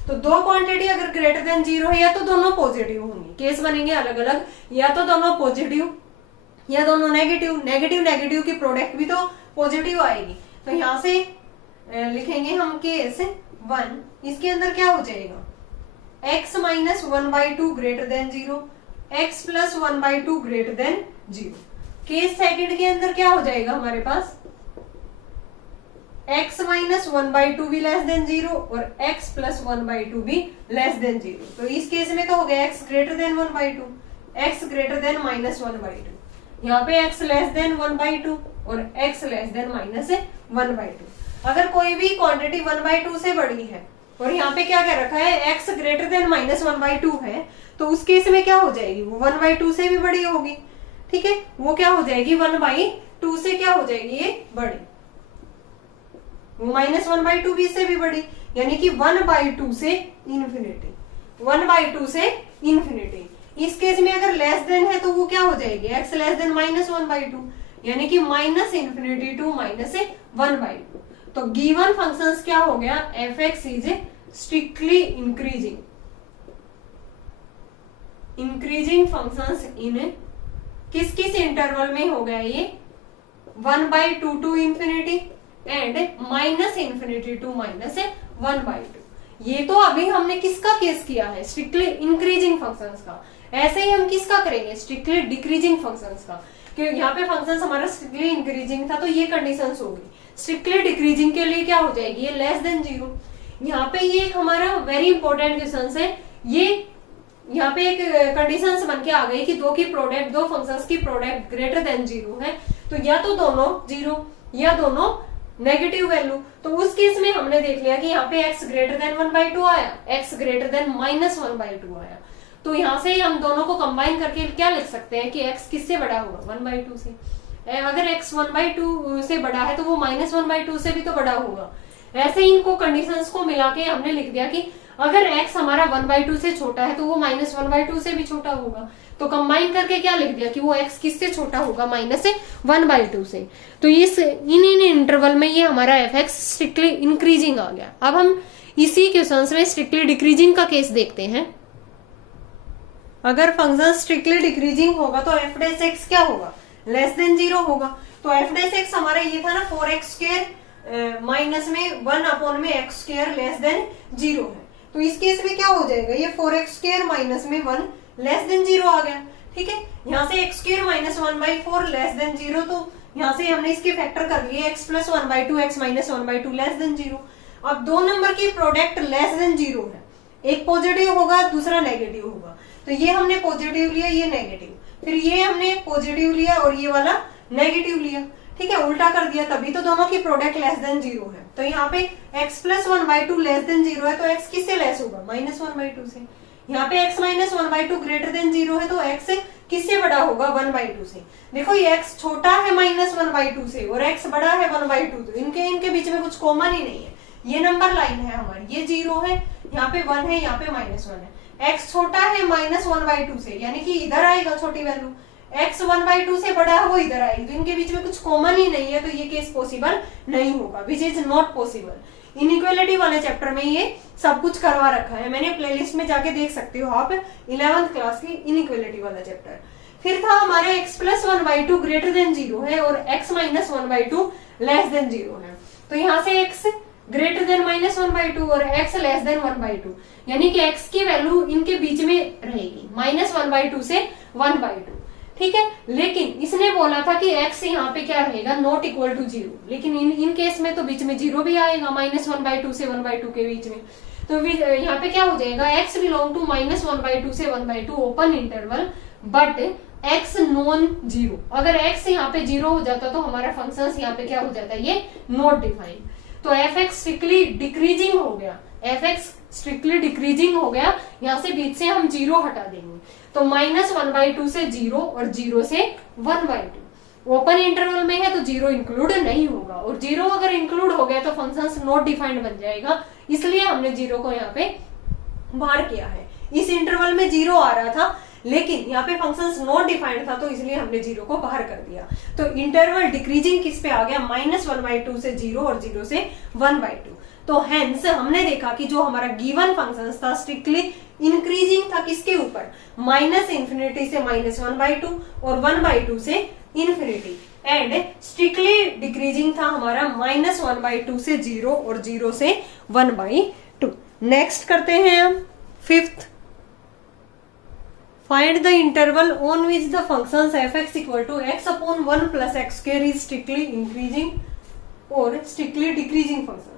तो दो क्वांटिटी अगर ग्रेटर देन 0 है या तो दोनों पॉजिटिव होंगी, केस बनेंगे अलग अलग, या तो दोनों पॉजिटिव या दोनों नेगेटिव। नेगेटिव नेगेटिव की प्रोडक्ट भी तो पॉजिटिव आएगी। तो यहाँ से लिखेंगे हम केस 1, इसके अंदर क्या हो जाएगा x minus 1/2 greater than 0, x plus 1/2 greater than 0। Case second के अंदर क्या हो जाएगा हमारे पास x माइनस 1/2 भी लेस देन 0 और x प्लस 1/2 भी लेस देन 0। तो इस केस में तो हो गया x greater then 1/2, x greater then minus 1/2। यहाँ पे x लेस देन 1/2 और x लेस देन माइनस 1/2। अगर कोई भी क्वांटिटी 1/2 से बड़ी है और यहाँ पे क्या कह रखा है x ग्रेटर देन माइनस 1/2 है, तो उस केस में क्या हो जाएगी, वो 1/2 से भी बड़ी होगी। ठीक है, वो क्या हो जाएगी 1/2 से क्या हो जाएगी ये बड़ी, वो माइनस 1/2 भी से भी बड़ी, यानी कि 1/2 से इन्फिनिटी, 1/2 से इन्फिनिटी। इस केस में अगर लेस देन है तो वो क्या हो जाएगी x लेस देन माइनस 1/2, यानी कि माइनस इन्फिनिटी टू माइनस 1/2। तो गिवन फंक्शंस क्या हो गया, f x is strictly increasing, increasing functions in किस किस इंटरवल में हो गया ये 1/2 to infinity and minus infinity to minus 1/2। ये तो अभी हमने किसका केस किया है, स्ट्रिक्टली इंक्रीजिंग फंक्शंस का। ऐसे ही हम किसका करेंगे, स्ट्रिक्टली डिक्रीजिंग फंक्शंस का, क्योंकि यहाँ पे फंक्शंस हमारा स्ट्रिक्टली इंक्रीजिंग था तो ये कंडीशंस होगी। स्ट्रिक्टली डिक्रीजिंग के लिए क्या हो जाएगी, ये लेस देन 0। यहाँ पे ये एक हमारा वेरी इंपॉर्टेंट क्वेश्चन है। ये यहाँ पे एक कंडीशंस बन के आ गई कि दो फंक्शंस की प्रोडक्ट ग्रेटर देन 0 है, तो या तो दोनों 0 या दोनों नेगेटिव वैल्यू। तो उस केस में हमने देख लिया कि यहाँ पे x ग्रेटर देन 1/2 आया, x ग्रेटर देन माइनस 1/2 आया। तो यहाँ से हम दोनों को कंबाइन करके क्या लिख सकते हैं कि x किससे बड़ा होगा, 1/2 से। अगर x 1/2 से बड़ा है तो वो माइनस 1/2 से भी तो बड़ा होगा। ऐसे ही इनको कंडीशंस को मिला के हमने लिख दिया कि अगर x हमारा 1/2 से छोटा है तो वो माइनस 1/2 से भी छोटा होगा। तो कंबाइन करके क्या लिख दिया कि वो x किससे छोटा होगा, माइनस 1/2 से। तो इन इंटरवल में ये हमारा f(x) स्ट्रिक्टली इंक्रीजिंग आ गया। अब हम इसी क्वेश्चन में स्ट्रिक्टली डिक्रीजिंग का केस देखते हैं। अगर फंक्शन स्ट्रिक्टली डिक्रीजिंग होगा तो f डैश x क्या होगा, लेस देन 0 होगा। तो f डैश x हमारा ये था ना 4x स्क्वायर माइनस में 1 अपॉन में x स्क्वायर लेस देन 0 है। तो इस केस में क्या हो जाएगा, ये 4x स्क्वायर माइनस में 1 लेस देन 0 आ गया। ठीक है, यहाँ से x square minus 1/4 less than 0, तो यहाँ से हमने इसके फैक्टर कर लिए x plus 1/2 x minus 1/2 less than 0। अब दो नंबर की प्रोडक्ट लेस देन 0 है, एक पॉजिटिव होगा दूसरा नेगेटिव होगा। तो ये हमने पॉजिटिव लिया, ये नेगेटिव, फिर ये हमने पॉजिटिव लिया और ये वाला नेगेटिव लिया। ठीक है, उल्टा कर दिया, तभी तो दोनों की प्रोडक्ट लेस देन 0 है। तो यहाँ पे x प्लस 1/2 लेस देन 0 है, तो x किससे लेस होगा, माइनस 1/2 से। यहाँ पे x माइनस 1/2 ग्रेटर देन 0 है, तो x किससे बड़ा होगा, 1/2 से। देखो ये x छोटा है माइनस 1/2 से और x बड़ा है 1/2, तो इनके बीच में कुछ कॉमन ही नहीं है। ये नंबर लाइन है हमारी, ये 0 है, यहाँ पे 1 है, यहाँ पे माइनस 1 है। x छोटा है माइनस 1/2 से, यानी कि इधर आएगा छोटी वैल्यू। x 1/2 से बड़ा है, वो इधर आएगी, तो इनके बीच में कुछ कॉमन ही नहीं है, तो ये केस पॉसिबल नहीं होगा, which is not possible. Inequality वाले चैप्टर में ये सब कुछ करवा रखा है, मैंने प्लेलिस्ट में जाके देख सकते हो आप 11th क्लास की इनइक्वालिटी वाला चैप्टर। फिर था हमारे x प्लस 1/2 ग्रेटर देन 0 है और x माइनस 1/2 लेस देन 0 है। तो यहाँ से x ग्रेटर देन -1/2 और x लेस देन 1/2, यानी कि x की वैल्यू इनके बीच में रहेगी -1/2 से 1/2, ठीक है। लेकिन इसने बोला था कि x यहाँ पे क्या रहेगा, नॉट इक्वल टू 0, लेकिन इन केस में तो बीच में 0 भी आएगा -1/2 से 1/2 के बीच में, तो यहाँ पे क्या हो जाएगा, x बिलोंग टू -1/2 से 1/2 open interval but x non 0। अगर x यहाँ पे 0 हो जाता तो हमारा फंक्शन यहाँ पे क्या हो जाता है, ये नॉट डिफाइंड। तो fx स्ट्रिक्टली डिक्रीजिंग हो गया, fx स्ट्रिक्टली डिक्रीजिंग हो गया, यहाँ से बीच से हम 0 हटा देंगे, तो -1/2 से 0 और 0 से 1/2। ओपन इंटरवल में है तो 0 इंक्लूड नहीं होगा, और 0 अगर इंक्लूड हो गया तो फंक्शन नॉट डिफाइंड बन जाएगा, इसलिए हमने 0 को यहाँ पे बाहर किया है। इस इंटरवल में 0 आ रहा था लेकिन यहाँ पे फंक्शन नॉट डिफाइंड था, तो इसलिए हमने 0 को बाहर कर दिया। तो इंटरवल डिक्रीजिंग किस पे आ गया, -1/2 से 0 और 0 से 1/2। तो हेंस हमने देखा कि जो हमारा गिवन फंक्शन था स्ट्रिक्टली इंक्रीजिंग था किसके ऊपर, -∞ से -1/2 और 1/2 से इन्फिनिटी, एंड स्ट्रिक्टली डिक्रीजिंग था हमारा -1/2 से 0 और 0 से 1/2। नेक्स्ट करते हैं हम 5th, find the interval on which the functions fx equal to x/1 + x² is strictly increasing और स्ट्रिक्टली डिक्रीजिंग फंक्शन।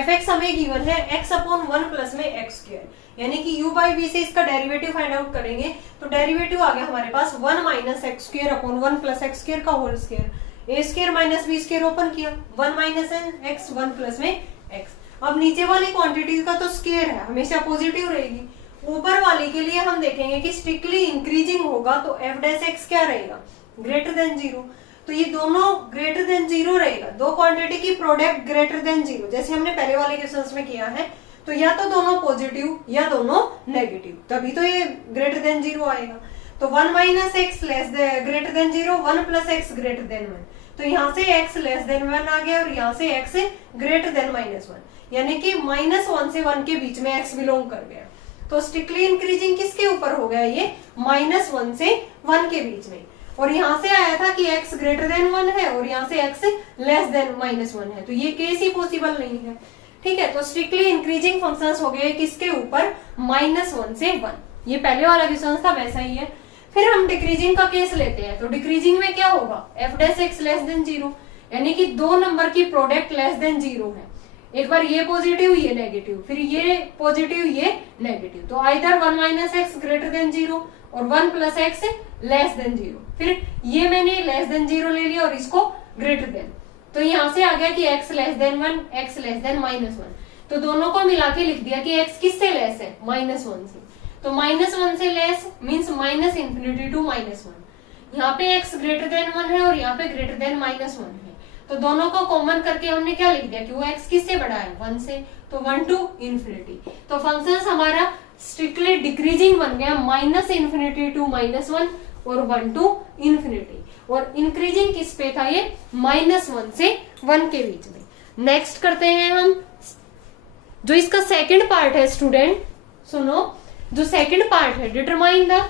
fx हमें गिवन है x/1 प्लस में x², यानी कि u/v से इसका डेरिवेटिव फाइंड आउट करेंगे, तो डेरिवेटिव आ गया हमारे पास 1 - x²/1 + x² का whole square, a² - b² open किया, 1 - x 1 प्लस में x। अब नीचे वाली क्वांटिटी का तो स्क्वायर है, हमेशा पॉजिटिव रहेगी। ऊपर वाले के लिए हम देखेंगे कि स्ट्रिक्टली इंक्रीजिंग होगा तो f' क्या रहेगा, ग्रेटर देन 0। तो ये दोनों ग्रेटर देन 0 रहेगा, दो क्वांटिटी की प्रोडक्ट ग्रेटर देन 0, जैसे हमने पहले वाले क्वेश्चंस में किया है। तो या तो दोनों पॉजिटिव या दोनों नेगेटिव, तभी तो ये ग्रेटर देन 0 आएगा। तो 1 - x greater than 0, 1 + x greater then 1, तो यहाँ से x लेस देन 1 आ गया और यहाँ से x ग्रेटर देन -1, यानी कि -1 से 1 के बीच में x बिलोंग कर गया। तो स्ट्रिक्टली इंक्रीजिंग किसके ऊपर हो गया, ये -1 से 1 के बीच में, और यहाँ से आया था कि x ग्रेटर देन 1 है और यहाँ से x लेस देन -1 है, तो ये केस ही पॉसिबल नहीं है, ठीक है। तो स्ट्रिक्टली इंक्रीजिंग फंक्शंस हो गए किसके ऊपर, -1 से 1। ये पहले वाला क्वेश्चन था वैसा ही है। फिर हम डिक्रीजिंग का केस लेते हैं, तो डिक्रीजिंग में क्या होगा, f' लेस देन 0, यानी कि दो नंबर की प्रोडक्ट लेस देन 0 है, एक बार ये पॉजिटिव ये नेगेटिव, फिर ये पॉजिटिव ये नेगेटिव, तो आइदर 1 - x ग्रेटर देन 0 और 1 + x लेस देन 0। फिर ये मैंने लेस देन 0 ले लिया और इसको ग्रेटर देन, तो यहाँ से आ गया कि x less then 1, x less then -1, तो दोनों को मिला के लिख दिया कि x किससे लेस है, -1 से। तो -1 से लेस मीन्स -∞ to -1, यहाँ पे x ग्रेटर देन 1 है और यहाँ पे ग्रेटर देन -1 है, तो दोनों को कॉमन करके हमने क्या लिख दिया कि वो x किससे बड़ा है, 1 से, तो 1 to ∞। तो फंक्शन हमारा स्ट्रिक्टली डिक्रीजिंग बन गया, -∞ to -1 और 1 to ∞, और इंक्रीजिंग किस पे था, ये -1 से 1 के बीच में। नेक्स्ट करते हैं हम जो इसका सेकंड पार्ट है, स्टूडेंट सुनो, जो सेकंड पार्ट है, determine the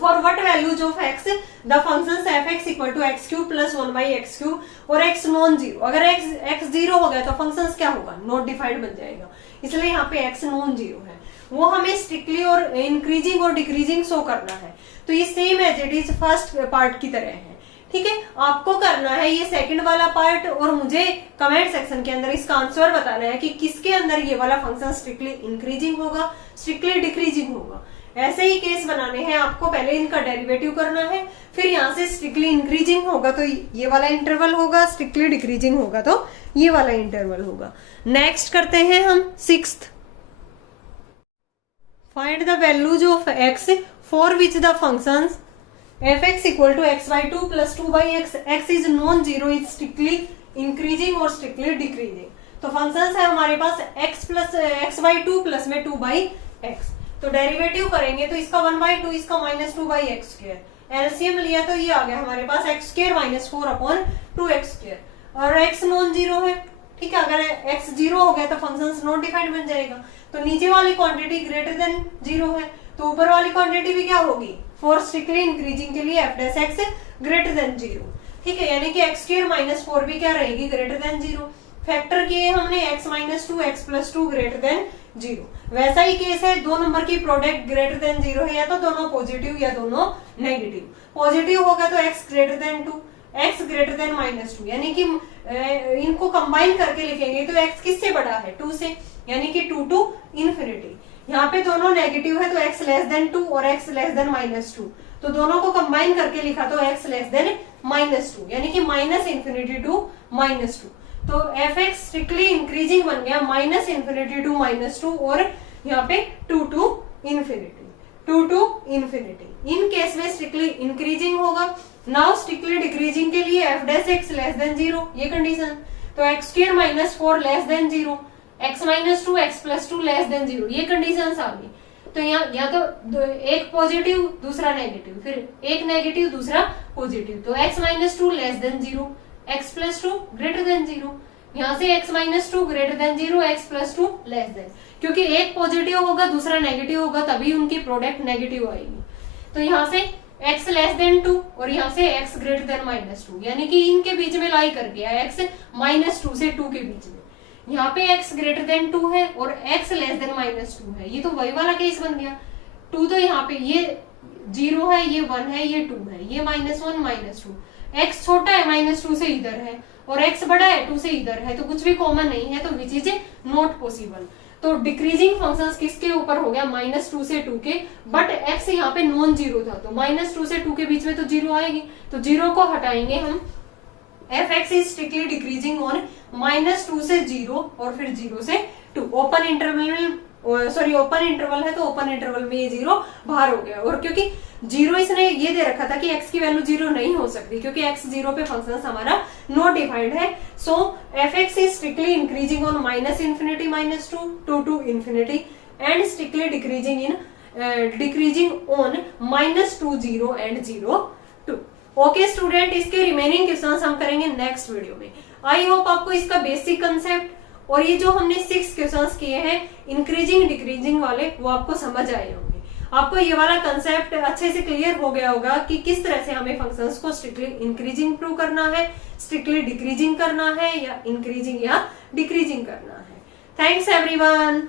for what values of x the functions f(x) equal to x³ + 1/x³ और x नॉन 0। अगर x 0 हो गया तो फंक्शंस क्या होगा, नॉट डिफाइंड बन जाएगा, इसलिए यहाँ पे x नॉन 0 है, वो हमें स्ट्रिक्टली और इंक्रीजिंग और डिक्रीजिंग शो करना है। तो ये same as it is first part की तरह है, ठीक है। आपको करना है ये सेकंड वाला पार्ट और मुझे कमेंट सेक्शन के अंदर इसका आंसर बताना है कि किसके अंदर ये वाला फंक्शन स्ट्रिक्टली इंक्रीजिंग होगा, स्ट्रिक्टली डिक्रीजिंग होगा। ऐसे ही केस बनाने हैं आपको, पहले इनका डेरिवेटिव करना है, फिर यहाँ से स्ट्रिक्टली इंक्रीजिंग होगा तो ये वाला इंटरवल होगा, स्ट्रिक्टली डिक्रीजिंग होगा तो ये वाला इंटरवल होगा। नेक्स्ट करते हैं हम 6th, find the values of x for which the functions f(x) equal to x/2 + 2/x, x is non 0 is strictly increasing और स्ट्रिक्टली डिक्रीजिंग। तो फंक्शंस है हमारे पास x/2 प्लस में 2/x, तो डेरिवेटिव करेंगे तो इसका 1/2, इसका -2/x², एलसीएम लिया तो ये आ गया हमारे पास x² - 4/2x², और x नॉन 0 है, ठीक है। अगर x 0 हो गया तो फंक्शन नॉट डिफाइंड बन जाएगा, तो नीचे वाली क्वांटिटी ग्रेटर देन 0 है, तो ऊपर वाली क्वांटिटी भी क्या होगी, फॉर स्ट्रिक्टली इंक्रीजिंग के लिए f' ग्रेटर देन 0, ठीक है, यानी कि x² - 4 भी क्या रहेगी, ग्रेटर देन 0। फैक्टर किए हमने x minus two x plus two greater than 0। वैसा ही केस है, दो नंबर की प्रोडक्ट ग्रेटर देन 0 है, या तो दोनों पॉजिटिव या दोनों नेगेटिव। पॉजिटिव होगा तो x greater then 2, x greater then minus 2, यानी कि इनको कंबाइन करके लिखेंगे तो x किससे बड़ा है, 2 से, यानी कि 2 टू इन्फिनिटी। यहाँ पे दोनों नेगेटिव है तो x लेस देन 2 और x लेस देन माइनस 2, तो दोनों को कंबाइन करके लिखा तो x लेस देन माइनस 2, यानी कि माइनस इन्फिनिटी टू माइनस 2। तो fx स्ट्रिक्टली इंक्रीजिंग बन गया माइनस इन्फिनिटी टू माइनस 2 और यहाँ पे 2 to infinity, 2 to infinity. In case में स्ट्रिक्टली इंक्रीजिंग होगा। नाउ स्ट्रिक्टली डिक्रीजिंग के लिए f dash x less than 0, ये कंडीशन। तो x square minus 4 less than 0, x minus 2 x plus 2 less than 0, ये कंडीशन आ गई। तो यहाँ या तो एक पॉजिटिव दूसरा नेगेटिव, फिर एक नेगेटिव दूसरा पॉजिटिव, तो x minus 2 less than 0, x plus 2 greater than 0। यहाँ से x minus 2 greater than 0, x plus 2 less then, क्योंकि एक पॉजिटिव होगा दूसरा नेगेटिव होगा तभी उनकी प्रोडक्ट नेगेटिव आएगी। तो यहाँ से x लेस देन 2 और यहाँ से x ग्रेटर देन माइनस 2, यानी कि इनके बीच में लाई कर गया, x माइनस 2 से 2 के बीच में। यहाँ पे x ग्रेटर देन 2 है और x लेस देन माइनस 2 है, ये तो वही वाला केस बन गया। 2 तो यहाँ पे ये 0 है, ये 1 है, ये 2 है, ये माइनस 1 माइनस 2, x छोटा है माइनस 2 से इधर है और x बड़ा है 2 से इधर है, तो कुछ भी कॉमन नहीं है, तो विच इज नॉट पॉसिबल। तो डिक्रीजिंग फंक्शंस किसके ऊपर हो गया, माइनस 2 से 2 के, बट x यहाँ पे नॉन जीरो था, तो माइनस 2 से 2 के बीच में तो 0 आएगी, तो 0 को हटाएंगे हम। fx is strictly decreasing on minus 2 से 0 और फिर 0 से 2। ओपन इंटरवल है तो ओपन इंटरवल में ये 0 बाहर हो गया, और क्योंकि 0 इसने ये दे रखा था कि x की वैल्यू 0 नहीं हो सकती, क्योंकि x 0 पे फंक्शन हमारा नॉट डिफाइंड है। So fx is strictly increasing on minus infinity minus 2 to infinity and strictly decreasing on minus 2 0 and 0 2। Okay student, इसके रिमेनिंग क्वेश्चंस हम करेंगे नेक्स्ट वीडियो में। आई होप आपको इसका बेसिक कंसेप्ट और ये जो हमने 6 क्वेश्चंस किए हैं इंक्रीजिंग डिक्रीजिंग वाले, वो आपको समझ आए होंगे। आपको ये वाला कंसेप्ट अच्छे से क्लियर हो गया होगा कि किस तरह से हमें फंक्शंस को स्ट्रिक्टली इंक्रीजिंग प्रूव करना है, स्ट्रिक्टली डिक्रीजिंग करना है, या इंक्रीजिंग या डिक्रीजिंग करना है। Thanks everyone.